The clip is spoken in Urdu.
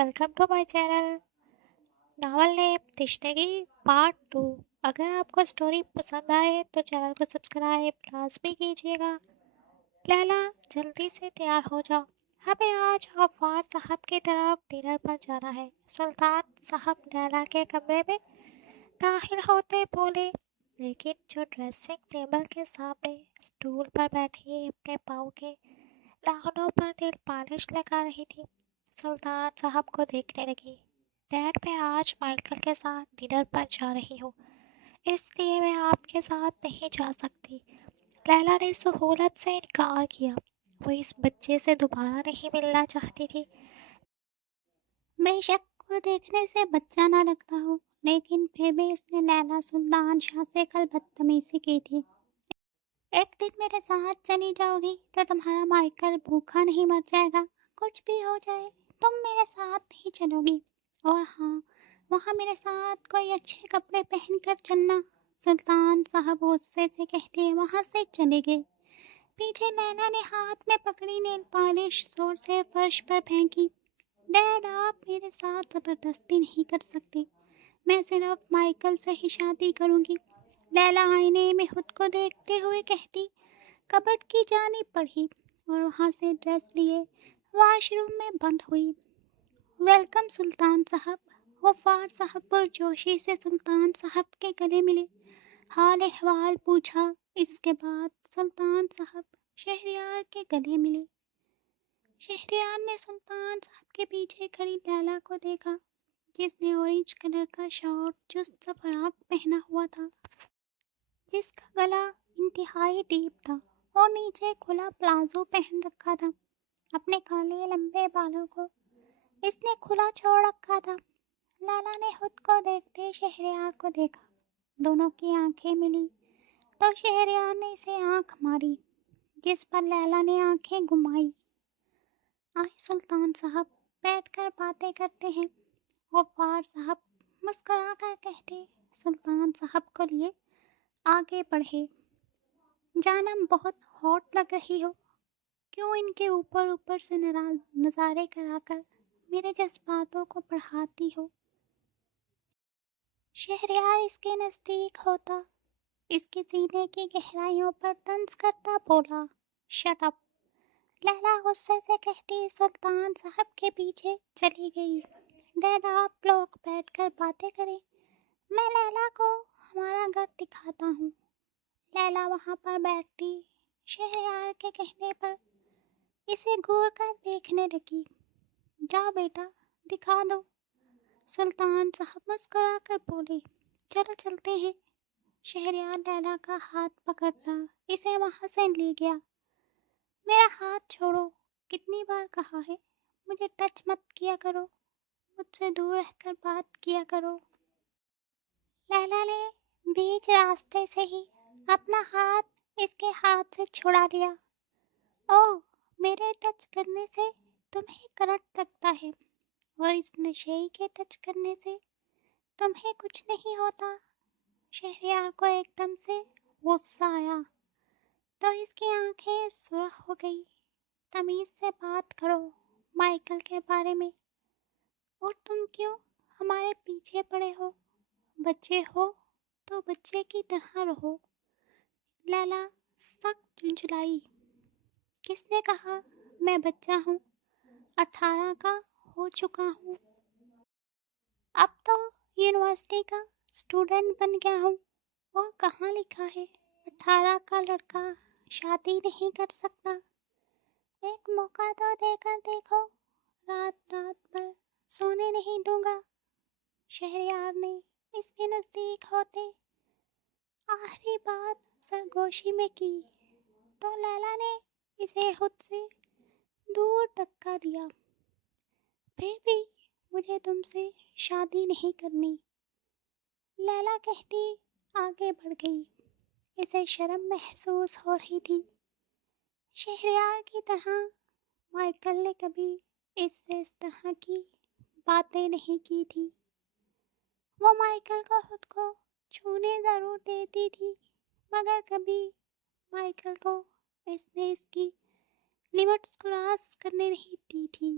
Welcome to my channel novel name Tishnagi part 2۔ اگر آپ کو سٹوری پسند آئے تو چینل کو سبسکرائب لازمی کیجیے گا۔ لیلا جلدی سے تیار ہو جاؤ، ہمیں آج غفار صاحب کی طرف ڈنر پر جانا ہے۔ سلطان صاحب لیلا کے کمرے میں داخل ہوتے بولے، لیکن جو ڈریسنگ ٹیبل کے سامنے اسٹول پر بیٹھی اپنے پاؤں کے ناخنوں پر نیل پالش لگا رہی تھی، سلطان صاحب کو دیکھنے لگی۔ ڈیڈ میں آج مائیکل کے ساتھ ڈنر پر جا رہی ہوں، اس لیے میں آپ کے ساتھ نہیں جا سکتی۔ لیلا نے سہولت سے انکار کیا، وہ اس بچے سے دوبارہ نہیں ملنا چاہتی تھی۔ بے شک وہ دیکھنے سے بچہ نہ لگتا ہو، لیکن پھر بھی اس نے لیلا سلطان شاہ سے کل بدتمیزی کی تھی۔ ایک دن میرے ساتھ چلی جاؤ گی تو تمہارا مائیکل بھوکا نہیں مر جائے گا۔ کچھ بھی ہو جائے تم میرے ساتھ ہی چلو گی، اور ہاں، وہاں میرے ساتھ کوئی اچھے کپڑے پہن کر چلنا۔ سلطان صاحب غصے سے کہتے وہاں سے چلے گئے۔ پیچھے لیلا نے ہاتھ میں پکڑی نیل پالش زور سے فرش پر پھینکی۔ ڈیڈ، آپ میرے ساتھ زبردستی نہیں کر سکتے، میں صرف مائیکل سے ہی شادی کروں گی۔ لیلا آئینے میں خود کو دیکھتے ہوئے کہتی، کبٹ کی جانب بڑھی اور وہاں سے ڈریس لیے واش روم میں بند ہوئی۔ ویلکم سلطان صاحب۔ غفار صاحب پرجوشی سے سلطان صاحب کے گلے ملے، حال احوال پوچھا۔ اس کے بعد سلطان صاحب شہریار کے گلے ملے۔ شہریار نے سلطان صاحب کے پیچھے کھڑی لیلا کو دیکھا، جس نے اورنج کلر کا شارٹ چست فراق پہنا ہوا تھا، جس کا گلا انتہائی ڈیپ تھا اور نیچے کھلا پلازو پہن رکھا تھا۔ اپنے کالے لمبے بالوں کو اس نے کھلا چھوڑ رکھا تھا۔ لیلا نے خود کو دیکھتے شہریار کو دیکھا، دونوں کی آنکھیں ملی تو شہریار نے اسے آنکھ ماری، جس پر لیلا نے آنکھیں گھمائی۔ آئے سلطان صاحب، بیٹھ کر باتیں کرتے ہیں، غفار صاحب مسکرا کر کہتے۔ سلطان صاحب کو لیے آگے بڑھے، جانم بہت ہاٹ لگ رہی ہو، کیوں ان کے اوپر اوپر سے نظارے کرا کر میرے جذباتوں کو بڑھاتی ہو؟ شہریار اس کے نزدیک ہوتا، اس کے سینے کی گہرائیوں پر طنز کرتا بولا، شٹ اپ۔ لیلا غصے سے کہتی سلطان صاحب کے پیچھے چلی گئی۔ ڈیڈ، آپ لوگ بیٹھ کر باتیں کریں، میں لیلا کو ہمارا گھر دکھاتا ہوں۔ لیلا وہاں پر بیٹھتی، شہریار کے کہنے پر اسے گور کر دیکھنے لگی۔ جاؤ بیٹا، دکھا دو۔ سلطان صاحب مسکرا کر بولے، چلو چلتے ہیں۔ شہریار لیلا کا ہاتھ پکڑتا اسے وہاں سے لے گیا۔ میرا ہاتھ چھوڑو، کتنی بار کہا ہے، مجھے ٹچ مت کیا کرو، مجھ سے دور رہ کر بات کیا کرو۔ لیلا نے بیچ راستے سے ہی اپنا ہاتھ اس کے ہاتھ سے چھڑا لیا۔ اوہ، میرے ٹچ کرنے سے تمہیں کرنٹ لگتا ہے، اور اس نشئی کے ٹچ کرنے سے تمہیں کچھ نہیں ہوتا۔ شہریار کو ایک دم سے غصہ آیا تو اس کی آنکھیں سرخ ہو گئی۔ تمیز سے بات کرو مائیکل کے بارے میں، اور تم کیوں ہمارے پیچھے پڑے ہو؟ بچے ہو تو بچے کی طرح رہو۔ لیلا سخت جھنجھلائی، کس نے کہا میں بچہ ہوں؟ 18 کا ہو چکا ہوں، اب تو یونیورسٹی کا اسٹوڈنٹ بن گیا ہوں، اور کہاں لکھا ہے 18 کا لڑکا شادی نہیں کر سکتا؟ ایک موقع تو دے کر دیکھو، رات رات بھر سونے نہیں دوں گا۔ شہریار نے اس کے نزدیک ہوتے آخری بات سرگوشی میں کی تو لیلا نے اسے خود سے دور دھکا دیا۔ پھر بھی مجھے تم سے شادی نہیں کرنی، لیلا کہتی آگے بڑھ گئی۔ اسے شرم محسوس ہو رہی تھی۔ شہریار کی طرح مائیکل نے کبھی اس سے اس طرح کی باتیں نہیں کی تھی۔ وہ مائیکل کو خود کو چھونے ضرور دیتی تھی، مگر کبھی مائیکل کو اس نے اس کی لیمٹس کراس کرنے نہیں دی تھی۔